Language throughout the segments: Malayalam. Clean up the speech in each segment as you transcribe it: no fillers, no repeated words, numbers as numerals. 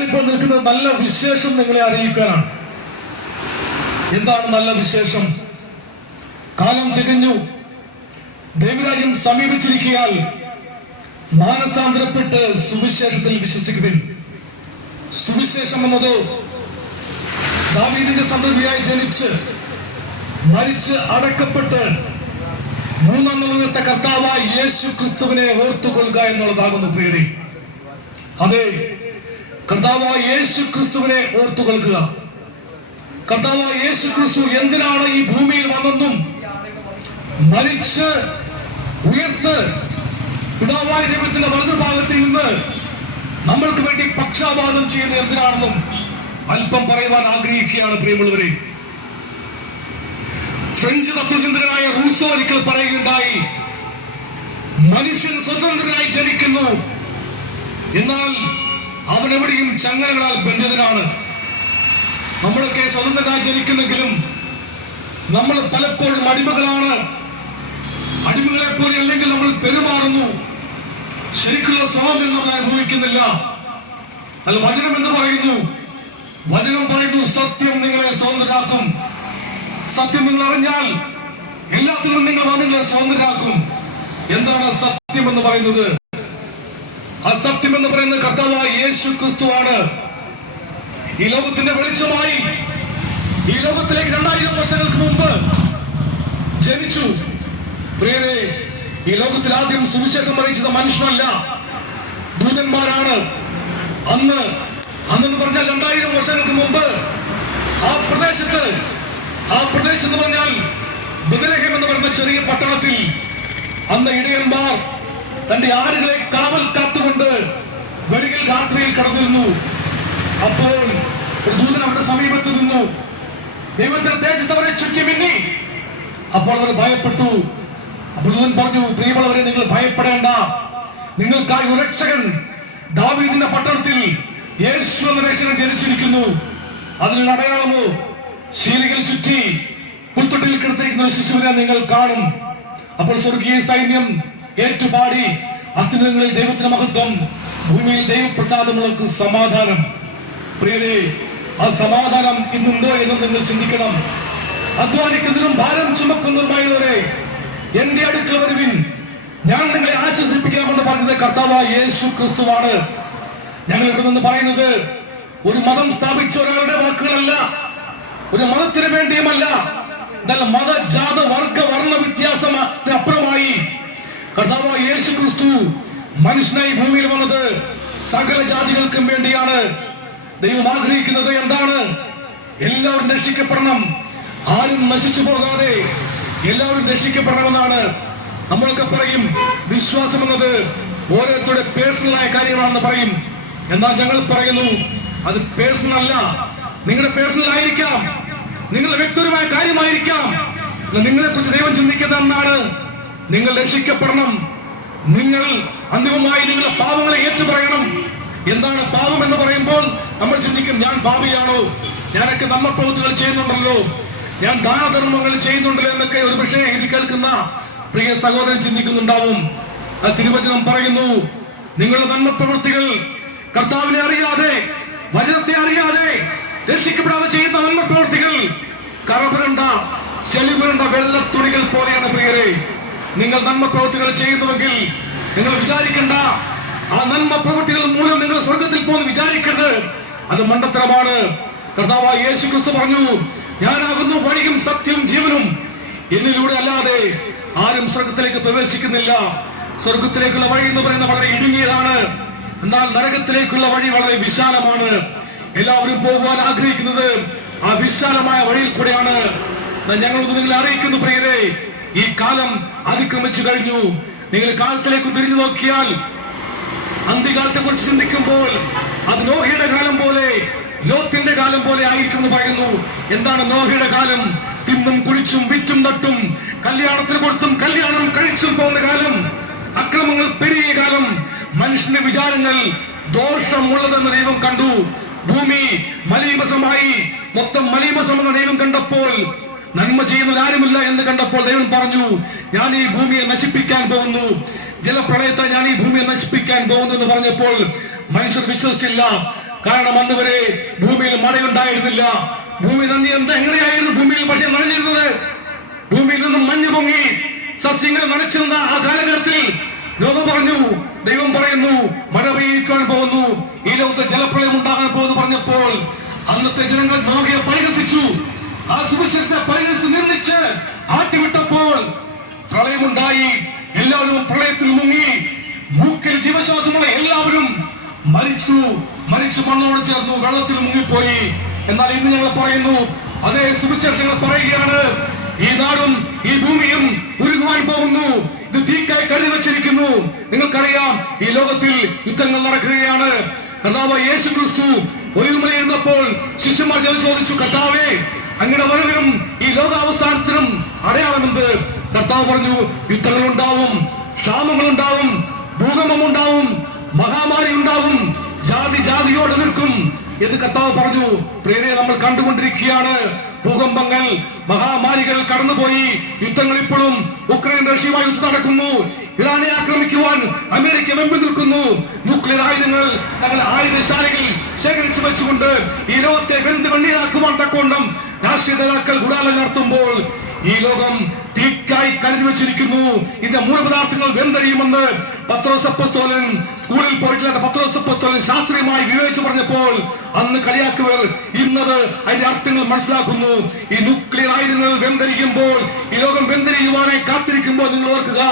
ഞങ്ങളിപ്പോൾ നിൽക്കുന്നത് നല്ല വിശേഷം നിങ്ങളെ അറിയിക്കാനാണ്. എന്താണ് നല്ല വിശേഷം? കാലം തികഞ്ഞു, ദൈവരാജ്യം സമീപിച്ചിരിക്കയാൽ മാനസാന്തരപ്പെട്ട് സുവിശേഷത്തിൽ വിശ്വസിക്കുവിൻ. സുവിശേഷം എന്നത് ദാവീദിന്റെ സന്തതിയായി ജനിച്ച് മരിച്ച് അടക്കപ്പെട്ട് മൂന്നാം നാളത്തെ കർത്താവായ യേശു ക്രിസ്തുവിനെ ഓർത്തുകൊള്ളുക എന്നുള്ളതാകുന്നു പ്രിയരെ. അതെ, കർത്താവായ യേശു ക്രിസ്തുവിനെ ഓർത്തുകൊള്ളുക. കർത്താവായ യേശു ക്രിസ്തു എന്തിനാണ് ഈ ഭൂമിയിൽ വന്നെന്നും മരിച്ച് ഉയർത്ത് പിതാവായ ദൈവത്തിന്റെ വലതുഭാഗത്തിൽ നിന്ന് നമ്മൾക്ക് വേണ്ടി പക്ഷാപാതം ചെയ്യുന്നത് എന്തിനാണെന്നും അല്പം പറയുവാൻ ആഗ്രഹിക്കുകയാണ് പ്രിയമുള്ളവരെ. ഫ്രഞ്ച് തത്വചിന്തകനായ റൂസോ ഒരിക്കൽ പറയുകയുണ്ടായി, മനുഷ്യൻ സ്വതന്ത്രനായി ജനിക്കുന്നു, എന്നാൽ അവൻ എവിടെയും ചങ്ങലകളാൽ ബന്ധിതനാണ്. നമ്മളൊക്കെ സ്വതന്ത്രനായി ജനിക്കുന്നെങ്കിലും നമ്മൾ പലപ്പോഴും അടിമകളാണ്. അടിമകളെ പോലെ അല്ലെങ്കിൽ നമ്മൾ പെരുമാറുന്നു. ശരിക്കുള്ള സ്വാതന്ത്ര്യം നമ്മൾ അനുഭവിക്കുന്നില്ല. അല്ല, വചനം എന്ന് പറയുന്നു, വചനം പറയുന്നു, സത്യം നിങ്ങളെ സ്വതന്ത്രരാക്കും. സത്യം നിങ്ങൾ അറിഞ്ഞാൽ എല്ലാത്തിനും നിങ്ങൾ നിങ്ങളെ സ്വതന്ത്രരാക്കും. എന്താണ് സത്യം എന്ന് പറയുന്നത്? ആ സത്യം എന്ന് പറയുന്നത് കർത്താവായ യേശു ക്രിസ്തുവാണ്. ഈ ലോകത്തിന്റെ വെളിച്ചമായി ഈ ലോകത്തിലേക്ക് 2000 വർഷങ്ങൾക്ക് മുമ്പ് ജനിച്ചു. പ്രിയരെ, ഈ ലോകത്തിൽ ആദ്യം സുവിശേഷം അറിയിച്ചത് മനുഷ്യനല്ല, ദൂതന്മാരാണ്. അന്നെന്ന് പറഞ്ഞാൽ 2000 വർഷങ്ങൾക്ക് മുമ്പ് ആ പ്രദേശം എന്ന് പറഞ്ഞാൽ ബെത്ലഹേം എന്ന് പറയുന്ന ചെറിയ പട്ടണത്തിൽ അന്ന് ഇടയന്മാർ തന്റെ ആടുകളെ കാവൽ കാത്തുകൊണ്ട് വെളിയിൽ രാത്രിയിൽ കടന്നിരുന്നു. അപ്പോൾ ഒരു ദൂതൻ അവരുടെ സമീപത്ത് നിന്നു. ദൈവത്തിന്റെ തേജസ്സ് അവരെ ചുറ്റി മിന്നി. അപ്പോൾ അവർ ഭയപ്പെട്ടു. അപ്പോൾ ദൂതൻ പറഞ്ഞു, പ്രിയമുള്ളവരെ, നിങ്ങൾ ഭയപ്പെടേണ്ട. നിങ്ങൾക്കായി ഒരു രക്ഷകൻ ദാവീദിന്റെ പട്ടണത്തിൽ യേശു എന്ന രക്ഷകൻ ജനിച്ചിരിക്കുന്നു. അതിനുള്ള അടയാളമോ, ശീലകൾ ചുറ്റി പുൽത്തൊട്ടിൽ കിടത്തിരിക്കുന്ന ഒരു ശിശുവിനെ നിങ്ങൾ കാണും. അപ്പോൾ സ്വർഗീയ സൈന്യം ഏറ്റുപാടി, അത്യുന്നതങ്ങളിൽ ദൈവത്തിന്റെ മഹത്വം, ഭൂമിയിൽ ദൈവപ്രസാദമുള്ളവർക്ക് സമാധാനം. പ്രിയരെ, ആ സമാധാനം ഇന്നുണ്ടോ എന്ന് നിങ്ങൾ ചിന്തിക്കണം. അധ്വാനിക്കുന്നതിനും ഭാരം ചുമക്കുന്നതുമായുള്ളവരെ, എന്റെ അടുക്കൽ വരുവിൻ, ഞാൻ നിങ്ങളെ ആശ്വസിപ്പിക്കാമെന്ന് പറഞ്ഞത് കർത്താവായ യേശു ക്രിസ്തുവാണ്. ഞങ്ങൾ ഇവിടെ നിന്ന് പറയുന്നത് ഒരു മതം സ്ഥാപിച്ച ഒരാളുടെ വാക്കുകളല്ല, ഒരു മതത്തിന് വേണ്ടിയുമല്ല. എന്നാൽ മത, ജാത, വർഗ, വർണ്ണ വ്യത്യാസത്തിനപ്പുറമായി കർത്താവായ യേശു ക്രിസ്തു മനുഷ്യനായി ഭൂമിയിൽ വന്നത് സകല ജാതികൾക്കും വേണ്ടിയാണ്. ദൈവം ആഗ്രഹിക്കുന്നത് എന്താണ്? എല്ലാവരും രക്ഷിക്കപ്പെടണം, ആരും നശിച്ചു പോകാതെ എല്ലാവരും രക്ഷിക്കപ്പെടണമെന്നാണ്. നമ്മളൊക്കെ പറയും വിശ്വാസം എന്നത് ഓരോരുത്തരുടെ പേഴ്സണലായ കാര്യങ്ങളാണെന്ന് പറയും. എന്നാൽ ഞങ്ങൾ പറയുന്നു, അത് പേഴ്സണൽ അല്ല. നിങ്ങളുടെ പേഴ്സണൽ ആയിരിക്കാം, നിങ്ങളുടെ വ്യക്തിപരമായ കാര്യമായിരിക്കാം. നിങ്ങളെ കുറിച്ച് ദൈവം ചിന്തിക്കുന്നത് എന്നാണ്, നിങ്ങൾ രക്ഷിക്കപ്പെടണം. നിങ്ങൾ അന്തിമമായി നിങ്ങളുടെ പാപങ്ങളെ ഏറ്റുപറയണം. എന്താണ് പാപം എന്ന് പറയുമ്പോൾ നമ്മൾ ചിന്തിക്കും, ഞാൻ പാപിയാണോ, ഞാനൊക്കെ നന്മപ്രവൃത്തികൾ ചെയ്യുന്നുണ്ടല്ലോ, ഞാൻ ദാനധർമ്മങ്ങൾ ചെയ്യുന്നുണ്ടല്ലോ എന്നൊക്കെ ഒരു പക്ഷേ ഇത് കേൾക്കുന്ന പ്രിയ സഹോദരൻ ചിന്തിക്കുന്നുണ്ടാവും. ആ തിരുവചനം പറയുന്നു, നിങ്ങളുടെ നന്മപ്രവൃത്തികൾ കർത്താവിനെ അറിയാതെ, വചനത്തെ അറിയാതെ രക്ഷിക്കപ്പെടാതെ ചെയ്യുന്ന നന്മപ്രവൃത്തികൾ കറപുരണ്ട, ചെളിപുരണ്ട വെള്ളത്തുണികൾ പോലെയാണ്. പ്രിയരെ, നിങ്ങൾ നന്മപ്രവൃത്തികൾ ചെയ്യുന്നുവെങ്കിൽ നിങ്ങൾ വിചാരിക്കേണ്ട, ആ നന്മപ്രവൃത്തികൾ മൂലം നിങ്ങൾ സ്വർഗത്തിൽ പോകുന്നു വിചാരിക്കരുത്. അത് മണ്ടത്തരമാണ്. കർത്താവായ യേശു ക്രിസ്തു പറഞ്ഞു, ഞാനാകുന്നു വഴിയും സത്യവും ജീവനും, എന്നിലൂടെ അല്ലാതെ ആരും സ്വർഗത്തിലേക്ക് പ്രവേശിക്കുന്നില്ല. സ്വർഗത്തിലേക്കുള്ള വഴി എന്ന് പറയുന്നത് വളരെ ഇടുങ്ങിയതാണ്, എന്നാൽ നരകത്തിലേക്കുള്ള വഴി വളരെ വിശാലമാണ്. എല്ലാവരും പോകുവാൻ ആഗ്രഹിക്കുന്നത് ആ വിശാലമായ വഴിയിൽ കൂടെയാണ്. ഞങ്ങൾ നിങ്ങളെ അറിയിക്കുന്നു പ്രിയരെ, ഈ കാലം അതിക്രമിച്ചു കഴിഞ്ഞു. നിങ്ങൾ കാലത്തിലേക്ക് തിരിഞ്ഞു നോക്കിയാൽ അന്ത്യകാലത്തെ കുറിച്ച് ചിന്തിക്കുമ്പോൾ അത് നോഹയുടെ കാലം പോലെ, ലോത്തിന്റെ കാലം പോലെ ആയിരിക്കും എന്ന് പറയുന്നു. എന്താണ് നോഹയുടെ കാലം? തിന്നും കുടിച്ചും വിറ്റും നട്ടും കല്യാണത്തിന് കൊടുത്തും കല്യാണം കഴിച്ചും പോകുന്ന കാലം, അക്രമങ്ങൾ പെരുകിയ കാലം, മനുഷ്യന്റെ വിചാരങ്ങൾ ദോഷമുള്ളതെന്ന് ദൈവം കണ്ടു. ഭൂമി മലീമസമായി, മൊത്തം മലീമസമെന്ന് ദൈവം കണ്ടപ്പോൾ, നന്മ ചെയ്യുന്നതിൽ ആരുമില്ല എന്ന് കണ്ടപ്പോൾ ദൈവം പറഞ്ഞു, ഞാൻ ഈ ഭൂമിയെ നശിപ്പിക്കാൻ പോകുന്നു, ജലപ്രളയത്തെ ഞാൻ ഈ ഭൂമിയെ നശിപ്പിക്കാൻ പോകുന്നു എന്ന് പറഞ്ഞപ്പോൾ മനുഷ്യർ വിശ്വസിച്ചില്ല. കാരണം അന്ന് വരെ ഭൂമിയിൽ മഴയുണ്ടായിരുന്നില്ല. ഭൂമി നന്ദി എങ്ങനെയായിരുന്നു ഭൂമിയിൽ പക്ഷെ നനഞ്ഞിരുന്നത്? ഭൂമിയിൽ നിന്നും മഞ്ഞ് പൊങ്ങി സസ്യങ്ങൾ നനച്ചിരുന്ന ആ കാലഘട്ടത്തിൽ ലോകം പറഞ്ഞു, ദൈവം പറയുന്നു മഴ പെയ്യിക്കാൻ പോകുന്നു, ഈ ലോകത്ത് ജലപ്രളയം ഉണ്ടാകാൻ പോകുന്നു പറഞ്ഞപ്പോൾ അന്നത്തെ ജനങ്ങൾ നോക്കിയെ പരിഹസിച്ചു. ആ സുവിശേഷത്തെ പരിഹസിച്ച് നിന്ദിച്ച് ആട്ടിവിട്ടപ്പോൾ പ്രളയമുണ്ടായി. എല്ലാവരും പ്രളയത്തിൽ മുങ്ങി. മൂക്കിൽ ജീവശ്വാസമുള്ള എല്ലാവരും മരിച്ചു മണ്ണോട് ചേർന്നു, വെള്ളത്തിൽ മുങ്ങിപ്പോയി. എന്നാൽ ഇന്ന് ഞങ്ങൾ പറയുന്നു, അതേ സുവിശേഷങ്ങൾ പറയുകയാണ്, ഈ നാടും ഈ ഭൂമിയും ഉരുകുവാൻ പോകുന്നു, ഇത് തീക്കായി കരുതി വെച്ചിരിക്കുന്നു. നിങ്ങൾക്കറിയാം, ഈ ലോകത്തിൽ യുദ്ധങ്ങൾ നടക്കുകയാണ്. കർത്താവ് യേശു ക്രിസ്തു ഒലിവുമലയിരുന്നപ്പോൾ ശിഷ്യന്മാർ ചോദിച്ചു, കർത്താവേ, അങ്ങയുടെ വരവിനും ഈ ലോകാവസാനത്തിനും അടയാളമെന്ത്? കർത്താവ് പറഞ്ഞു, യുദ്ധങ്ങൾ ഉണ്ടാവും, ക്ഷാമങ്ങൾ ഉണ്ടാവും, ഭൂകമ്പം ഉണ്ടാവും, മഹാമാരി ഉണ്ടാവും, ജാതി ജാതിയോട് നിൽക്കും എന്ന് കർത്താവ് പറഞ്ഞു. പ്രിയരെ, നമ്മൾ കണ്ടുകൊണ്ടിരിക്കുകയാണ്. ഭൂകമ്പങ്ങൾ, മഹാമാരികൾ കടന്നുപോയി. യുദ്ധങ്ങൾ ഇപ്പോഴും ഉക്രൈൻ റഷ്യയുമായി യുദ്ധം നടക്കുന്നു. ഇറാനെ ആക്രമിക്കുവാൻ അമേരിക്ക വെമ്പി നിൽക്കുന്നു. ന്യൂക്ലിയർ ആയുധങ്ങൾ തങ്ങളുടെ ആയുധശാലകളിൽ ശേഖരിച്ചു വെച്ചുകൊണ്ട് ഈ ലോകത്തെ വെണ്ണീരാക്കുവാൻ തക്കോണം രാഷ്ട്രീയ നേതാക്കൾ ഗൂഢാലോചന നടത്തുമ്പോൾ ഈ ലോകം തീക്കായി കരുതി വെച്ചിരിക്കുന്നു. ഇതിന്റെ മൂലപദാർത്ഥങ്ങൾ വെന്തരിയുമെന്ന് പത്രോസ് അപ്പോസ്തലൻ സ്കൂളിൽ പോയിട്ടില്ലാത്ത പത്രോസ് അപ്പോസ്തലൻ ശാസ്ത്രീയമായി വിവേചിച്ചു പറഞ്ഞപ്പോൾ അന്ന് കളിയാക്കുവർ ഇന്നത് അതിന്റെ അർത്ഥങ്ങൾ മനസ്സിലാക്കുന്നു. ഈ ന്യൂക്ലിയർ ആയുധങ്ങൾ വെന്തരിക്കുമ്പോൾ, ഈ ലോകം വെന്തരിയുവാനായി കാത്തിരിക്കുമ്പോൾ നിങ്ങൾ ഓർക്കുക,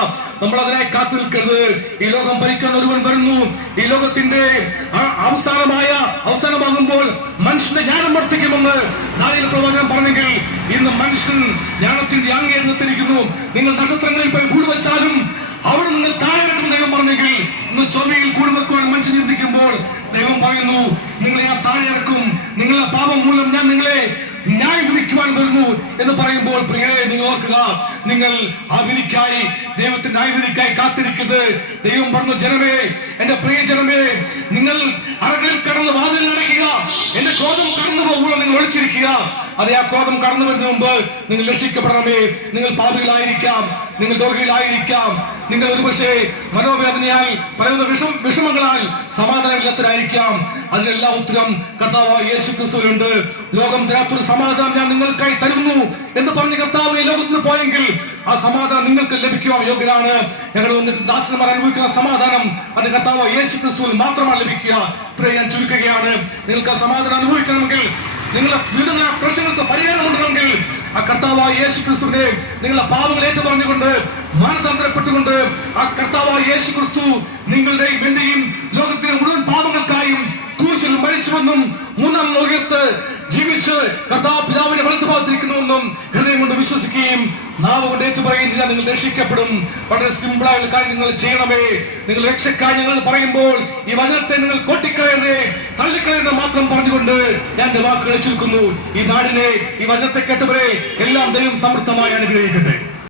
നമ്മൾ അതിനായി കാത്തു നിൽക്കരുത്. ഈ ലോകം ഭരിക്കാൻ ഒരുവൻ വരുന്നു. ഈ ലോകത്തിന്റെ അവസാനമാകുമ്പോൾ മനുഷ്യന്റെ ജ്ഞാനം വർദ്ധിക്കുമെന്ന് ദാനിയേൽ പ്രവാചകൻ പറഞ്ഞെങ്കിൽ ഇന്ന് മനുഷ്യൻ ജ്ഞാനത്തിന്റെ അങ്ങേയറ്റത്തിരിക്കുന്നു. നിങ്ങൾ നക്ഷത്രങ്ങളിൽ പോയി കൂട് വെച്ചാലും അവിടെ നിങ്ങൾ താഴെ ദൈവം പറഞ്ഞെങ്കിൽ ഇന്ന് ചൊവ്വയിൽ കൂട് വെക്കുവാൻ മനുഷ്യൻ ചിന്തിക്കുമ്പോൾ ദൈവം പറയുന്നു, നിങ്ങളെ ഞാൻ താഴെ ഇറക്കും, നിങ്ങളുടെ പാപം മൂലം ഞാൻ നിങ്ങളെ ന്യായം വിധിക്കുവാൻ വരുന്നു എന്ന് പറയുമ്പോൾ പ്രിയരെ, നിങ്ങൾ ഓർക്കുക, നിങ്ങൾ ആ വിധിക്കായി, ദൈവത്തിന്റെ ന്യായവിധിക്കായി കാത്തിരിക്കുന്നത്. ദൈവം പറഞ്ഞു, ജനമേ, എന്റെ പ്രിയ ജനമേ, നിങ്ങൾ അറകളിൽ കടന്ന് വാതിൽ അടയ്ക്കുക, എന്റെ ക്രോധം കടന്നു പോകുമ്പോൾ നിങ്ങൾ ഒളിച്ചിരിക്കുക. അതെ, ആ ക്രോധം കടന്നു വരുന്ന മുമ്പ് നിങ്ങൾ രക്ഷിക്കപ്പെടണമേ. നിങ്ങൾ പാപികളായിരിക്കാം, നിങ്ങൾ രോഗികളായിരിക്കാം, നിങ്ങൾ ഒരുപക്ഷെ മനോവേദനയാൽ പലവിധ വിഷമങ്ങളാൽ സമാധാനമില്ലാത്തവരായിരിക്കാം. അതിനെല്ലാം ഉത്തരം കർത്താവായ യേശു ക്രിസ്തുവിലുണ്ട്. ലോകം തരാത്തൊരു സമാധാനം ഞാൻ നിങ്ങൾക്കായി തരുന്നു എന്ന് പറഞ്ഞ് കർത്താവ് ഈ ലോകത്തിന് പോയെങ്കിൽ ആ സമാധാനം നിങ്ങൾക്ക് ലഭിക്കുവാൻ യോഗ്യരാണ്. ഞങ്ങൾ വന്നിട്ട് ദാസന്മാർ അനുഭവിക്കുന്ന സമാധാനം അത് കർത്താവ് യേശു ക്രിസ്തുവിൽ മാത്രമാണ് ലഭിക്കുക. ഞാൻ ചുരുക്കുകയാണ്, നിങ്ങൾക്ക് ആ സമാധാനം അനുഭവിക്കണമെങ്കിൽ, നിങ്ങളുടെ വിവിധ പ്രശ്നങ്ങൾക്ക് പരിഹാരമുണ്ടെങ്കിൽ ആ കർത്താവായ യേശു ക്രിസ്തുവിനെ നിങ്ങളുടെ പാപങ്ങൾ ഏറ്റുപറഞ്ഞുകൊണ്ട് മാനസാന്തരപ്പെട്ടുകൊണ്ട് ആ കർത്താവായ യേശു ക്രിസ്തു നിങ്ങളുടെയും എന്റെയും ലോകത്തിലെ മുഴുവൻ പാപങ്ങൾക്കായും ക്രൂശിൽ മരിച്ചുവെന്നും മൂന്നാം ലോകത്ത് ജീവിച്ച് കർത്താവ് പിതാവിന്റെ വലത്തുഭാഗത്തിരിക്കുന്നുവെന്നും ഹൃദയം കൊണ്ട് വിശ്വസിക്കുകയും നാവ് കൊണ്ട് ഏറ്റുപറയുകയും ചെയ്താൽ നിങ്ങൾ രക്ഷിക്കപ്പെടും. വളരെ സിമ്പിളായ കാര്യം നിങ്ങൾ ചെയ്യണമേ. നിങ്ങൾ രക്ഷക്കായി ഞങ്ങൾ പറയുമ്പോൾ ഈ വചനത്തെ നിങ്ങൾ കൊട്ടിക്കളയരുതേ, തള്ളിക്കളയരുത് മാത്രം പറഞ്ഞുകൊണ്ട് ഞാൻ എന്റെ വാക്കുകൾ ചുരുക്കുന്നു. ഈ നാടിനെ, ഈ വചനത്തെ കേട്ടവരെ എല്ലാം ദൈവം സമൃദ്ധമായി അനുഗ്രഹിക്കട്ടെ.